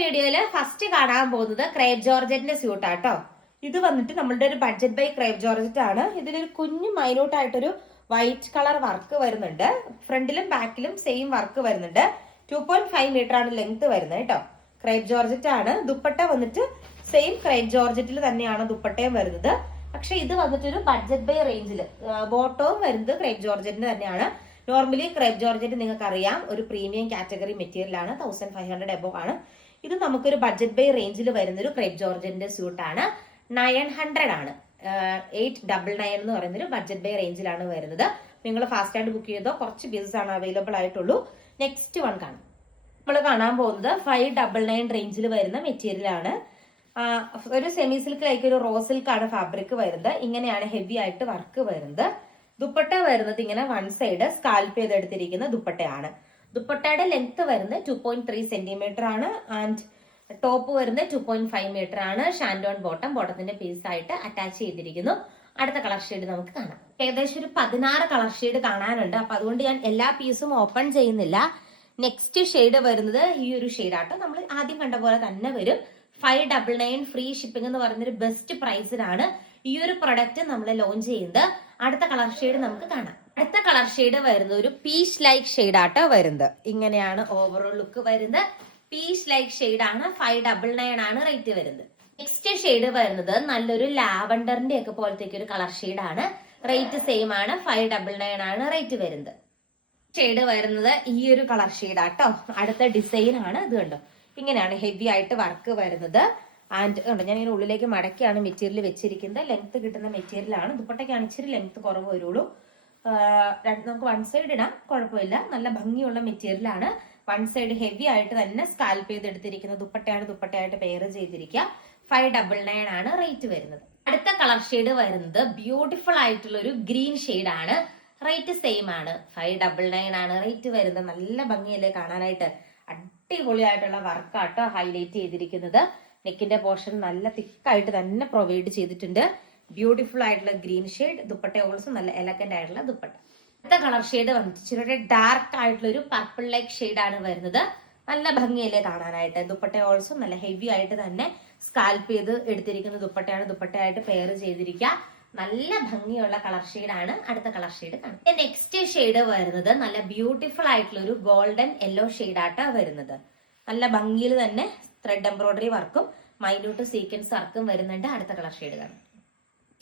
വീഡിയോയിൽ ഫസ്റ്റ് കാണാൻ പോകുന്നത് ക്രേപ്പ് ജോർജറ്റിന്റെ സ്യൂട്ട് ആട്ടോ ഇത് വന്നിട്ട് നമ്മളുടെ ഒരു ബഡ്ജറ്റ് ബൈ ക്രേപ്പ് ജോർജറ്റ് ആണ്. ഇതിലൊരു കുഞ്ഞു മൈന്യൂട്ട് ആയിട്ടൊരു വൈറ്റ് കളർ വർക്ക് വരുന്നുണ്ട്. ഫ്രണ്ടിലും ബാക്കിലും സെയിം വർക്ക് വരുന്നുണ്ട്. ടു പോയിന്റ് ഫൈവ് മീറ്റർ ആണ് ലെങ്ത് വരുന്നത് കേട്ടോ. ക്രേപ്പ് ജോർജറ്റ് ആണ്. ദുപ്പട്ട വന്നിട്ട് സെയിം ക്രേപ്പ് ജോർജറ്റിൽ തന്നെയാണ് ദുപ്പട്ടയും വരുന്നത്. പക്ഷെ ഇത് വന്നിട്ട് ഒരു ബഡ്ജറ്റ് ബൈ റേഞ്ചിൽ ബോട്ടവും വരുന്നത് ക്രേപ്പ് ജോർജറ്റിന് തന്നെയാണ്. നോർമലി ക്രേപ്പ് ജോർജറ്റ് നിങ്ങൾക്ക് അറിയാം ഒരു പ്രീമിയം കാറ്റഗറി മെറ്റീരിയൽ ആണ്. തൗസൻഡ് ഫൈവ് ഹൺഡ്രഡ് എബോ ആണ്. ഇത് നമുക്കൊരു ബഡ്ജറ്റ് ബൈ റേഞ്ചിൽ വരുന്ന ഒരു ക്രേപ്പ് ജോർജിന്റെ സ്യൂട്ടാണ് നയൻ ഹൺഡ്രഡ് ആണ്. എയ്റ്റ് ഡബിൾ നയൻ എന്ന് പറയുന്ന ഒരു ബഡ്ജറ്റ് ബൈ റേഞ്ചിലാണ് വരുന്നത്. നിങ്ങൾ ഫാസ്റ്റ് ആയിട്ട് ബുക്ക് ചെയ്തോ കുറച്ച് പീസസ് ആണ് അവൈലബിൾ ആയിട്ടുള്ളൂ. നെക്സ്റ്റ് വൺ കാണും. നമ്മൾ കാണാൻ പോകുന്നത് ഫൈവ് ഡബിൾ നയൻ റേഞ്ചിൽ വരുന്ന മെറ്റീരിയൽ ആണ്. ഒരു സെമി സിൽക്ക് ലൈക്ക് ഒരു റോ സിൽക്ക് ആണ് ഫാബ്രിക് വരുന്നത്. ഇങ്ങനെയാണ് ഹെവി ആയിട്ട് വർക്ക് വരുന്നത്. ദുപ്പട്ട വരുന്നത് ഇങ്ങനെ വൺ സൈഡ് സ്കാൽപ്പ് ചെയ്തെടുത്തിരിക്കുന്ന ദുപ്പട്ടയാണ്. ദുപ്പട്ടയുടെ ലെങ്ത് വരുന്നത് ടു പോയിന്റ് ത്രീ സെന്റിമീറ്റർ ആണ്. ആൻഡ് ടോപ്പ് വരുന്നത് ടു പോയിന്റ് ഫൈവ് മീറ്റർ ആണ്. ഷാൻഡോൺ ബോട്ടം ബോട്ടത്തിന്റെ പീസ് ആയിട്ട് അറ്റാച്ച് ചെയ്തിരിക്കുന്നു. അടുത്ത കളർ ഷെയ്ഡ് നമുക്ക് കാണാം. ഏകദേശം ഒരു പതിനാറ് കളർ ഷെയ്ഡ് കാണാനുണ്ട്. അപ്പൊ അതുകൊണ്ട് ഞാൻ എല്ലാ പീസും ഓപ്പൺ ചെയ്യുന്നില്ല. നെക്സ്റ്റ് ഷെയ്ഡ് വരുന്നത് ഈ ഒരു ഷെയ്ഡാട്ടോ നമ്മൾ ആദ്യം കണ്ട പോലെ തന്നെ വരും. Five double nine free shipping എന്ന് പറയുന്ന ഒരു ബെസ്റ്റ് പ്രൈസിലാണ് ഈ ഒരു പ്രൊഡക്റ്റ് നമ്മൾ ലോഞ്ച് ചെയ്യുന്നത്. അടുത്ത കളർ ഷെയ്ഡ് നമുക്ക് കാണാം. അടുത്ത കളർ ഷെയ്ഡ് വരുന്നത് ഒരു പീച്ച് ലൈക്ക് ഷെയ്ഡ് ആട്ടോ വരുന്നത്. ഇങ്ങനെയാണ് ഓവറോൾ ലുക്ക് വരുന്നത്. പീച്ച് ലൈക്ക് ഷെയ്ഡ് ആണ് ഫൈവ് ഡബിൾ നയൻ ആണ് റേറ്റ് വരുന്നത്. നെക്സ്റ്റ് ഷെയ്ഡ് വരുന്നത് നല്ലൊരു ലാവണ്ടറിന്റെ ഒക്കെ പോലത്തേക്ക് ഒരു കളർ ഷെയ്ഡ് ആണ്. റേറ്റ് സെയിം ആണ് ഫൈവ് ഡബിൾ നയൻ ആണ് റേറ്റ് വരുന്നത്. ഷെയ്ഡ് വരുന്നത് ഈ ഒരു കളർ ഷെയ്ഡാട്ടോ അടുത്ത ഡിസൈൻ ആണ് ഇത് കണ്ടോ. ഇങ്ങനെയാണ് ഹെവി ആയിട്ട് വർക്ക് വരുന്നത്. ആൻഡ് കണ്ടോ ഞാൻ ഇങ്ങനെ ഉള്ളിലേക്ക് മടക്കിയാണ് മെറ്റീരിയൽ വെച്ചിരിക്കുന്നത്. ലെങ്ത് കിട്ടുന്ന മെറ്റീരിയൽ ആണ്. ദുപ്പട്ടയ്ക്കാണ് ഇച്ചിരി ലെങ്ത് കുറവ് വരുള്ളൂ. നമുക്ക് വൺ സൈഡ് ഇടാം. കുഴപ്പമില്ല. നല്ല ഭംഗിയുള്ള മെറ്റീരിയൽ ആണ്. വൺ സൈഡ് ഹെവി ആയിട്ട് തന്നെ സ്കാൽപ്പ് ചെയ്തെടുത്തിരിക്കുന്ന ദുപ്പട്ടയാണ്. ദുപ്പട്ടയായിട്ട് പെയർ ചെയ്തിരിക്കുക. ഫൈവ് ഡബിൾ നയൻ ആണ് റേറ്റ് വരുന്നത്. അടുത്ത കളർ ഷെയ്ഡ് വരുന്നത് ബ്യൂട്ടിഫുൾ ആയിട്ടുള്ള ഒരു ഗ്രീൻ ഷെയ്ഡ് ആണ്. റേറ്റ് സെയിം ആണ്. ഫൈവ് ഡബിൾ നയൻ ആണ് റേറ്റ് വരുന്നത്. നല്ല ഭംഗിയല്ലേ കാണാനായിട്ട്? അടിപൊളിയായിട്ടുള്ള വർക്കാട്ടോ ഹൈലൈറ്റ് ചെയ്തിരിക്കുന്നത്. നെക്കിന്റെ പോർഷൻ നല്ല തിക്കായിട്ട് തന്നെ പ്രൊവൈഡ് ചെയ്തിട്ടുണ്ട്. ബ്യൂട്ടിഫുൾ ആയിട്ടുള്ള ഗ്രീൻ ഷെയ്ഡ് ദുപ്പട്ട ഓൾസോ നല്ല എലഗന്റ് ആയിട്ടുള്ള ദുപ്പട്ട. അടുത്ത കളർ ഷെയ്ഡ് വന്നിട്ട് ഇച്ചിരി ഡാർക്ക് ആയിട്ടുള്ള ഒരു പർപ്പിൾ ലൈക്ക് ഷെയ്ഡ് ആണ് വരുന്നത്. നല്ല ഭംഗിയല്ലേ കാണാനായിട്ട്. ദുപ്പട്ട ഓൾസോ നല്ല ഹെവി ആയിട്ട് തന്നെ സ്കാൽപ്പ് ചെയ്ത് എടുത്തിരിക്കുന്ന ദുപ്പട്ടയാണ് ദുപ്പട്ടയായിട്ട് പെയർ ചെയ്തിരിക്കുക. നല്ല ഭംഗിയുള്ള കളർ ആണ് അടുത്ത കളർ ഷെയ്ഡ് കാണാം നെക്സ്റ്റ് ഷെയ്ഡ് വരുന്നത് നല്ല ബ്യൂട്ടിഫുൾ ആയിട്ടുള്ള ഒരു ഗോൾഡൻ യെല്ലോ ആട്ടാ വരുന്നത്. നല്ല ഭംഗിയിൽ തന്നെ ത്രെഡ് എംബ്രോയിഡറി വർക്കും മൈന്യൂട്ട് സീക്വൻസ് വർക്കും വരുന്നുണ്ട് അടുത്ത കളർ ഷെയ്ഡ് കാണാം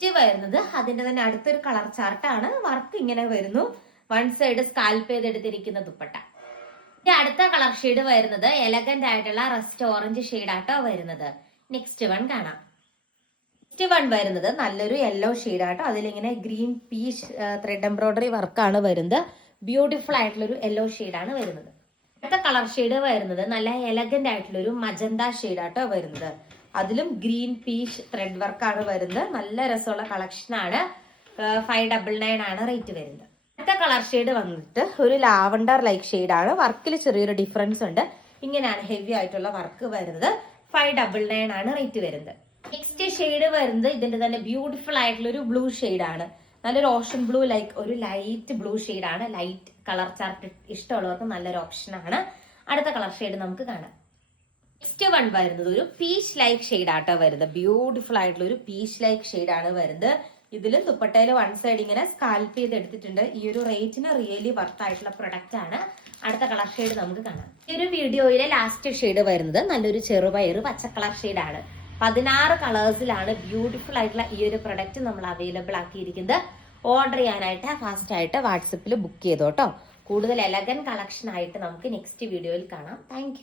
നെക്സ്റ്റ് വരുന്നത് അതിന്റെ തന്നെ അടുത്തൊരു കളർ ചാർട്ടാണ് വർക്ക് ഇങ്ങനെ വരുന്നു. വൺ സൈഡ് സ്കാൽപ്പ് ചെയ്തെടുത്തിരിക്കുന്ന ദുപ്പട്ട. ഇനി അടുത്ത കളർ ഷെയ്ഡ് വരുന്നത് എലഗന്റ് ആയിട്ടുള്ള റസ്റ്റ് ഓറഞ്ച് ആട്ടോ വരുന്നത്. നെക്സ്റ്റ് വൺ കാണാം. നെക്സ്റ്റ് വൺ വരുന്നത് നല്ലൊരു യെല്ലോ ആട്ടോ. അതിലിങ്ങനെ ഗ്രീൻ പീച്ച് ത്രെഡ് എംബ്രോയിഡറി വർക്കാണ് വരുന്നത്. ബ്യൂട്ടിഫുൾ ആയിട്ടുള്ള ഒരു യെല്ലോ ആണ് വരുന്നത്. അടുത്ത കളർ ഷെയ്ഡ് വരുന്നത് നല്ല എലഗന്റ് ആയിട്ടുള്ള ഒരു മജന്ത ആട്ടോ വരുന്നത്. അതിലും ഗ്രീൻ പീഷ് ത്രെഡ് വർക്കാണ് വരുന്നത്. നല്ല രസമുള്ള കളക്ഷൻ ആണ്. ഫൈവ് ഡബിൾ നയൻ ആണ് റേറ്റ് വരുന്നത്. അടുത്ത കളർ ഷെയ്ഡ് വന്നിട്ട് ഒരു ലാവണ്ടർ ലൈക്ക് ആണ്. വർക്കിൽ ചെറിയൊരു ഡിഫറൻസ് ഉണ്ട്. ഇങ്ങനെയാണ് ഹെവി ആയിട്ടുള്ള വർക്ക് വരുന്നത്. ഫൈവ് ഡബിൾ നയൻ ആണ് റേറ്റ് വരുന്നത്. നെക്സ്റ്റ് ഷെയ്ഡ് വരുന്നത് ഇതിന്റെ തന്നെ ബ്യൂട്ടിഫുൾ ആയിട്ടുള്ള ഒരു ബ്ലൂ ആണ്. നല്ലൊരു ഓഷൻ ബ്ലൂ ലൈക്ക് ഒരു ലൈറ്റ് ബ്ലൂ ആണ്. ലൈറ്റ് കളർ ചാർട്ട് ഇഷ്ടമുള്ളവർക്ക് നല്ലൊരു ഓപ്ഷൻ ആണ്. അടുത്ത കളർ ഷെയ്ഡ് നമുക്ക് കാണാം. നെക്സ്റ്റ് വൺ വരുന്നത് ഒരു പീച്ച് ലൈക്ക് ഷെയ്ഡ് ആട്ടോ വരുന്നത്. ബ്യൂട്ടിഫുൾ ആയിട്ടുള്ള ഒരു പീച്ച് ലൈക്ക് ഷെയ്ഡ് ആണ് വരുന്നത്. ഇതിൽ ദുപ്പട്ടയിൽ വൺ സൈഡ് ഇങ്ങനെ സ്കാൽപ്പ് ചെയ്ത് എടുത്തിട്ടുണ്ട്. ഈ ഒരു റേറ്റിന് റിയലി വർത്ത് ആയിട്ടുള്ള പ്രൊഡക്റ്റ് ആണ്. അടുത്ത കളർ ഷെയ്ഡ് നമുക്ക് കാണാം. ഈ ഒരു വീഡിയോയിലെ ലാസ്റ്റ് ഷെയ്ഡ് വരുന്നത് നല്ലൊരു ചെറുപയർ പച്ച കളർ ഷെയ്ഡ് ആണ്. പതിനാറ് കളേഴ്സിലാണ് ബ്യൂട്ടിഫുൾ ആയിട്ടുള്ള ഈ ഒരു പ്രൊഡക്റ്റ് നമ്മൾ അവൈലബിൾ ആക്കിയിരിക്കുന്നത്. ഓർഡർ ചെയ്യാനായിട്ട് ഫാസ്റ്റ് ആയിട്ട് വാട്സപ്പിൽ ബുക്ക് ചെയ്തോട്ടോ കൂടുതൽ എലഗൻ കളക്ഷൻ ആയിട്ട് നമുക്ക് നെക്സ്റ്റ് വീഡിയോയിൽ കാണാം. താങ്ക്